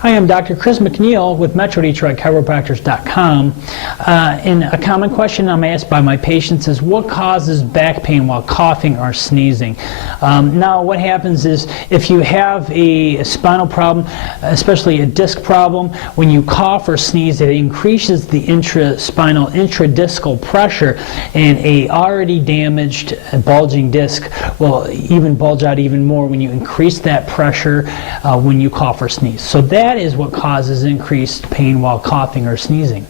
Hi, I'm Dr. Chris McNeil with Chiropractors.com. And a common question I'm asked by my patients is, what causes back pain while coughing or sneezing? Now, what happens is, if you have a spinal problem, especially a disc problem, when you cough or sneeze, it increases the intraspinal, intradiscal pressure, and a already damaged bulging disc will even bulge out even more when you increase that pressure when you cough or sneeze. So that is what causes increased pain while coughing or sneezing.